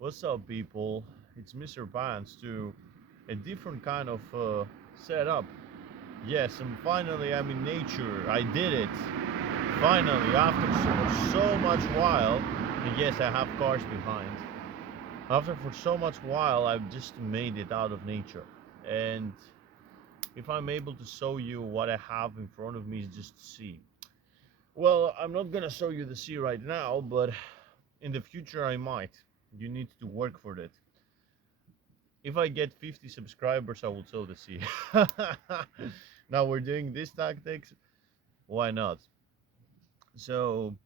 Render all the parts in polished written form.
What's up, people? It's Mr. Pants to a different kind of setup. Yes, and finally I'm in nature. I did it. Finally, after so much while, and yes, I have cars behind. After for so much while, I've just made it out of nature. And if I'm able to show you what I have in front of me is just sea. Well, I'm not gonna show you the sea right now, but in the future I might. You need to work for that. If I get 50 subscribers, I will sow the seed. Now we're doing these tactics. Why not? So,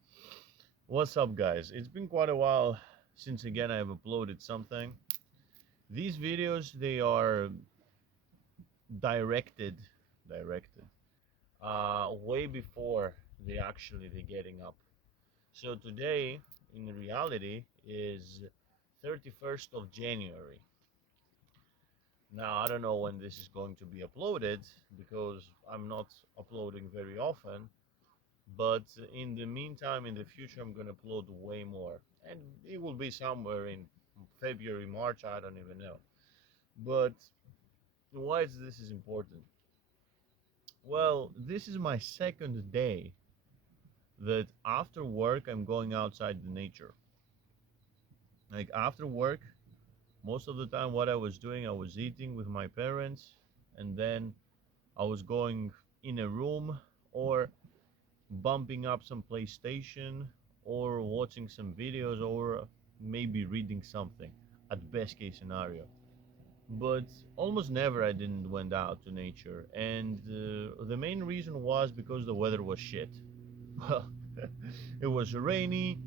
what's up, guys? It's been quite a while since again I have uploaded something. These videos they are directed, directed, way before they're getting up. So today, in reality, is 31st of January. Now, I don't know when this is going to be uploaded because I'm not uploading very often. But in the meantime, in the future, I'm going to upload way more. And it will be somewhere in February, March, I don't even know. But why is this is important? Well, this is my second day that after work, I'm going outside the nature. Like after work, most of the time, what I was doing, I was eating with my parents, and then I was going in a room or bumping up some PlayStation or watching some videos or maybe reading something at best case scenario. But almost never I didn't went out to nature, and the main reason was because the weather was shit. Well, it was rainy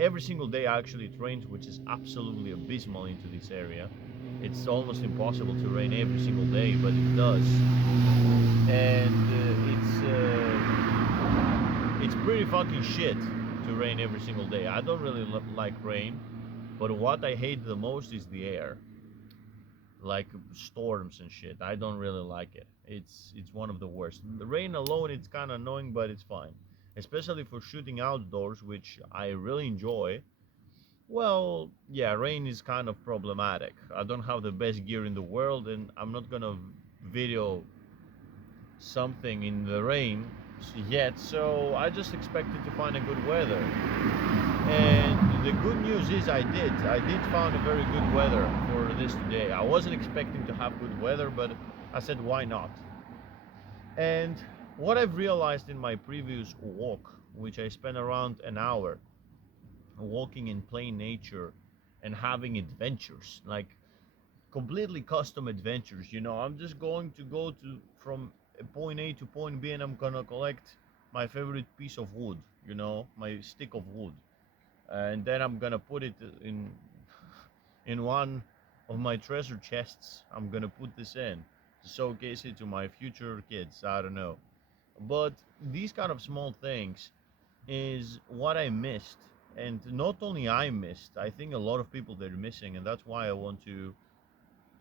every single day. Actually, it rains, which is absolutely abysmal into this area. It's almost impossible to rain every single day, but it does, and it's pretty fucking shit to rain every single day. I don't really like rain, but what I hate the most is the air, like storms and shit. I don't really like it. It's one of the worst. The rain alone, it's kind of annoying, but it's fine, especially for shooting outdoors, which I really enjoy. Well, yeah, rain is kind of problematic. I don't have the best gear in the world, and I'm not gonna video something in the rain yet, so I just expected to find a good weather. And the good news is I did find a very good weather for this today. I wasn't expecting to have good weather, but I said why not. And what I've realized in my previous walk, which I spent around an hour walking in plain nature and having adventures, like completely custom adventures. I'm just going to go to from point A to point B, and I'm gonna collect my favorite piece of wood, my stick of wood, and then I'm gonna put it in one of my treasure chests. I'm gonna put this in to showcase it to my future kids. I don't know, but these kind of small things is what I missed, and not only I missed. I think a lot of people they're missing, and that's why I want to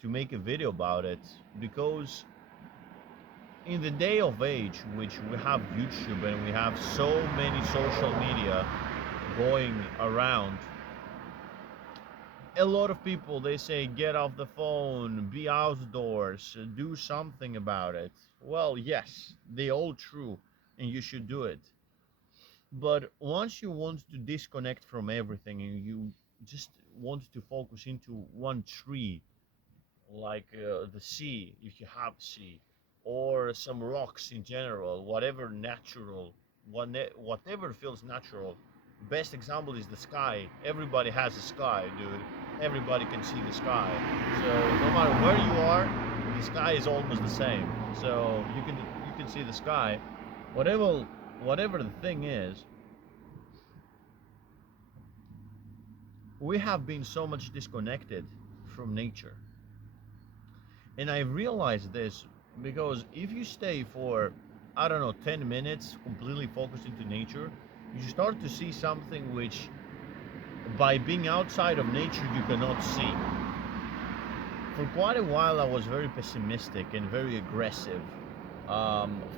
make a video about it, because in the day of age which we have YouTube and we have so many social media going around, a lot of people they say get off the phone, be outdoors, do something about it. Well, yes, they all true, and you should do it. But once you want to disconnect from everything and you just want to focus into one tree, like the sea, if you have sea, or some rocks in general, whatever natural, whatever feels natural. Best example is the sky. Everybody has a sky, dude. Everybody can see the sky. So no matter where you are, the sky is almost the same. So you can see the sky. Whatever the thing is, we have been so much disconnected from nature. And I realized this because if you stay for, I don't know, 10 minutes completely focused into nature, you start to see something which, by being outside of nature, you cannot see. For quite a while, I was very pessimistic and very aggressive,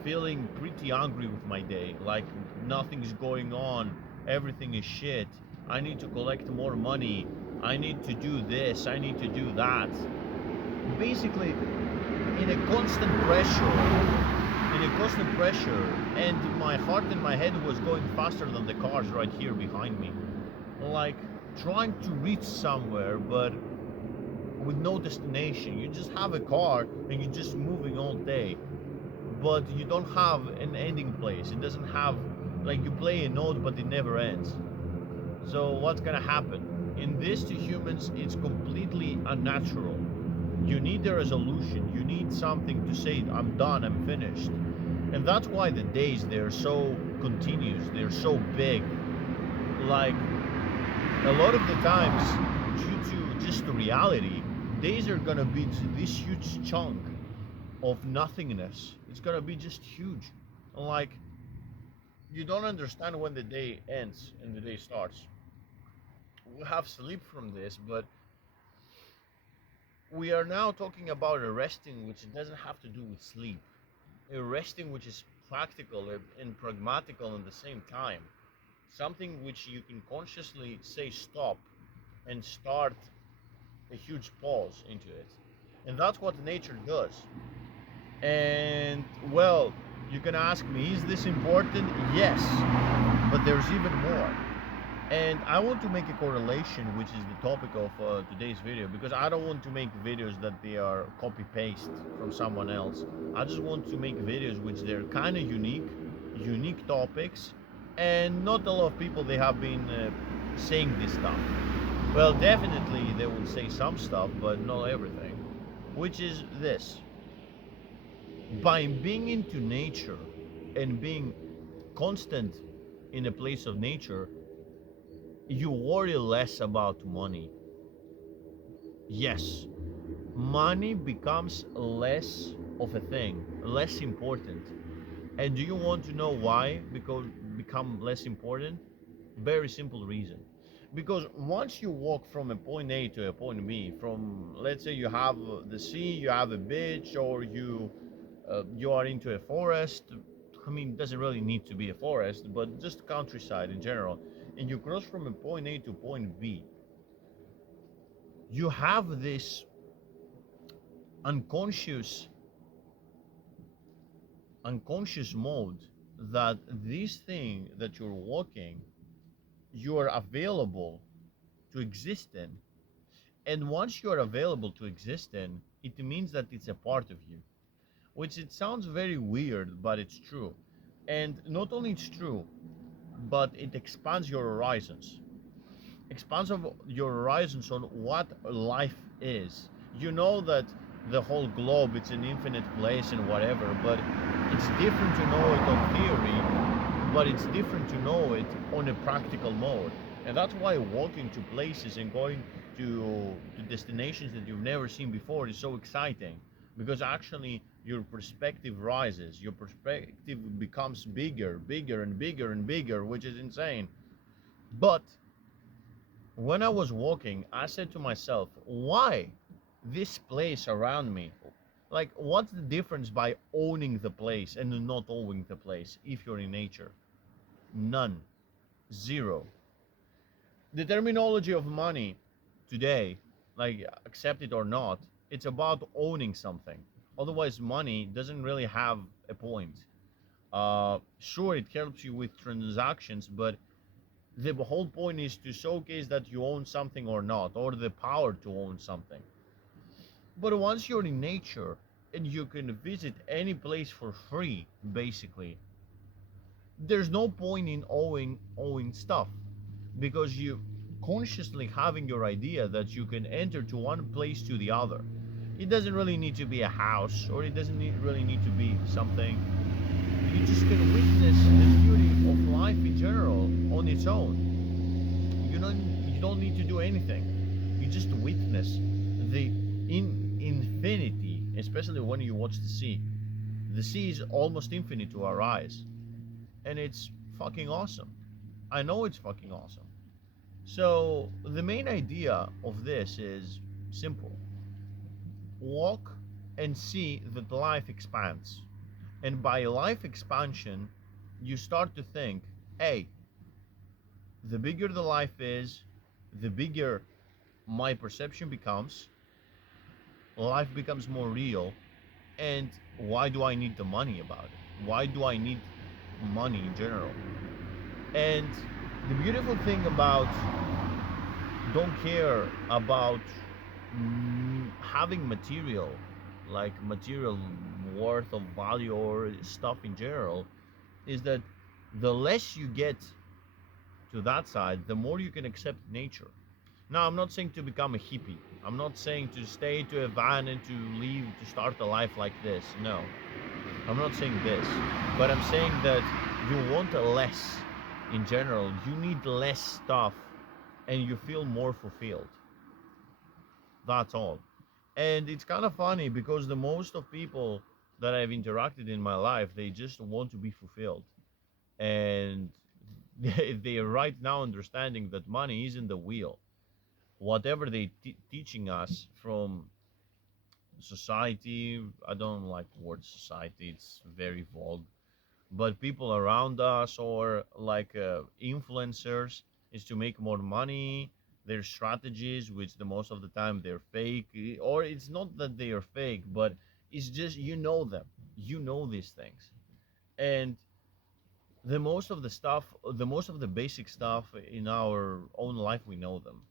feeling pretty angry with my day, like nothing's going on, everything is shit. I need to collect more money. I need to do this, I need to do that. Basically, in a constant pressure, and my heart and my head was going faster than the cars right here behind me. Like trying to reach somewhere, but with no destination. You just have a car and you're just moving all day, but you don't have an ending place. It doesn't have, like, you play a note but it never ends. So what's gonna happen? In this, to humans, it's completely unnatural. You need a resolution. You need something to say, I'm done, I'm finished. And that's why the days, they're so continuous, they're so big. Like, a lot of the times, due to just the reality, days are gonna be this huge chunk of nothingness. It's gonna be just huge. Like, you don't understand when the day ends and the day starts. We have sleep from this, but we are now talking about a resting which doesn't have to do with sleep. A resting which is practical and pragmatical at the same time. Something which you can consciously say stop and start a huge pause into it. And that's what nature does. And well, you can ask me, is this important? Yes, but there's even more. And I want to make a correlation, which is the topic of today's video, because I don't want to make videos that they are copy paste from someone else. I just want to make videos which they're kind of unique topics, and not a lot of people they have been saying this stuff. Well, definitely they will say some stuff, but not everything. Which is this: by being into nature and being constant in a place of nature, you worry less about money. Yes, money becomes less of a thing, less important. And do you want to know why? Because become less important? Very simple reason. Because once you walk from a point A to a point B, from, let's say, you have the sea, you have a beach, or you are into a forest. I mean, it doesn't really need to be a forest, but just countryside in general. And you cross from a point A to point B. You have this unconscious unconscious mode that this thing that you're walking, you are available to exist in. And once you're available to exist in, it means that it's a part of you. Which it sounds very weird, but it's true. And not only it's true, but it expands your horizons. Expands of your horizons on what life is. You know that the whole globe, it's an infinite place and whatever, but it's different to know it on theory, but it's different to know it on a practical mode. And that's why walking to places and going to destinations that you've never seen before is so exciting, because actually your perspective rises, your perspective becomes bigger and bigger and bigger, which is insane. But when I was walking, I said to myself, why this place around me? Like, what's the difference by owning the place and not owning the place if you're in nature? None. Zero. The terminology of money today, like, accept it or not, it's about owning something. Otherwise, money doesn't really have a point. Sure, it helps you with transactions, but the whole point is to showcase that you own something or not, or the power to own something. But once you're in nature and you can visit any place for free, basically, there's no point in owing stuff, because you consciously having your idea that you can enter to one place to the other. It doesn't really need to be a house, or it doesn't really need to be something. You just can witness the beauty of life in general on its own. You don't need to do anything. You just witness the infinity, especially when you watch the sea. The sea is almost infinite to our eyes, and it's fucking awesome. I know it's fucking awesome. So the main idea of this is simple: walk and see that life expands. And by life expansion, you start to think, hey, the bigger the life is, the bigger my perception becomes, life becomes more real. And why do I need the money about it? Why do I need money in general? And the beautiful thing about don't care about having material, like material worth of value or stuff in general, is that the less you get to that side, the more you can accept nature. Now, I'm not saying to become a hippie. I'm not saying to stay to a van and to leave to start a life like this. No, I'm not saying this. But I'm saying that you want a less in general. You need less stuff and you feel more fulfilled. That's all. And it's kind of funny because the most of people that I've interacted in my life, they just want to be fulfilled. And they are right now understanding that money isn't the wheel. Whatever they teaching us from society, I don't like the word society, it's very vague, but people around us or like influencers, is to make more money. Their strategies, which the most of the time they're fake, or it's not that they are fake, but it's just, you know them, you know these things. And the most of the stuff, the most of the basic stuff in our own life, we know them,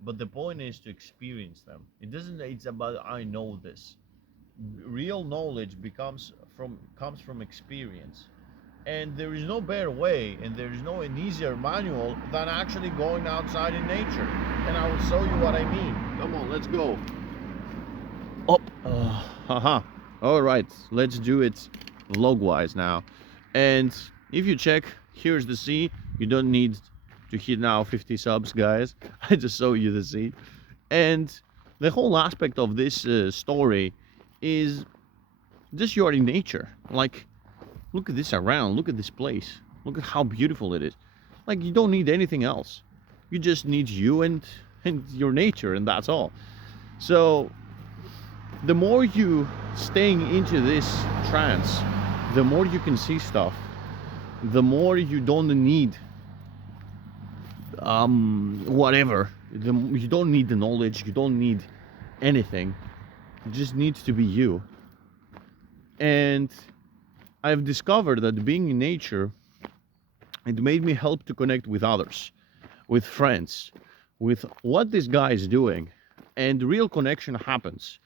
but the point is to experience them. It doesn't, it's about I know this. Real knowledge becomes from comes from experience. And there is no better way and there is no an easier manual than actually going outside in nature. And I will show you what I mean. Come on, let's go. Up. Haha. All right, let's do it vlog wise now. And if you check, here's the sea. You don't need to hit now 50 subs, guys. I just show you the sea. And the whole aspect of this story is just you're in nature. Like, look at this around, look at this place, look at how beautiful it is. Like, you don't need anything else. You just need you and your nature, and that's all. So the more you staying into this trance, the more you can see stuff, the more you don't need whatever. You don't need the knowledge, you don't need anything. It just needs to be you. And I've discovered that being in nature, it made me help to connect with others, with friends, with what this guy is doing. And real connection happens.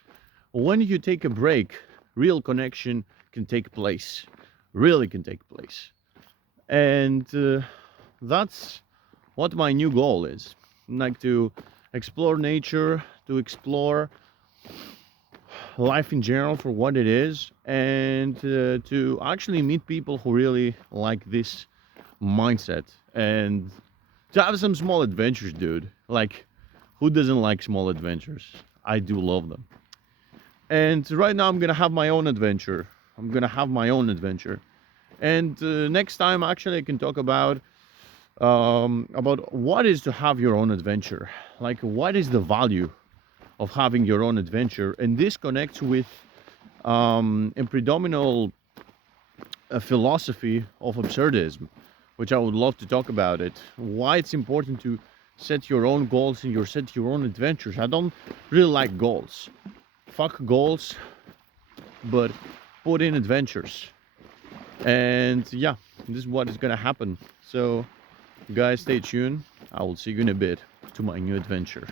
When you take a break, real connection can take place. Really can take place. And that's what my new goal is. Like to explore nature, to explore life in general for what it is, and to actually meet people who really like this mindset, and to have some small adventures, dude. Like, who doesn't like small adventures? I do love them. And right now I'm gonna have my own adventure. And next time actually I can talk about what is to have your own adventure. Like, what is the value of having your own adventure? And this connects with a predominant philosophy of absurdism, which I would love to talk about it. Why it's important to set your own goals and set your own adventures. I don't really like goals. Fuck goals, but put in adventures. And yeah, this is what is gonna happen. So guys, stay tuned. I will see you in a bit to my new adventure.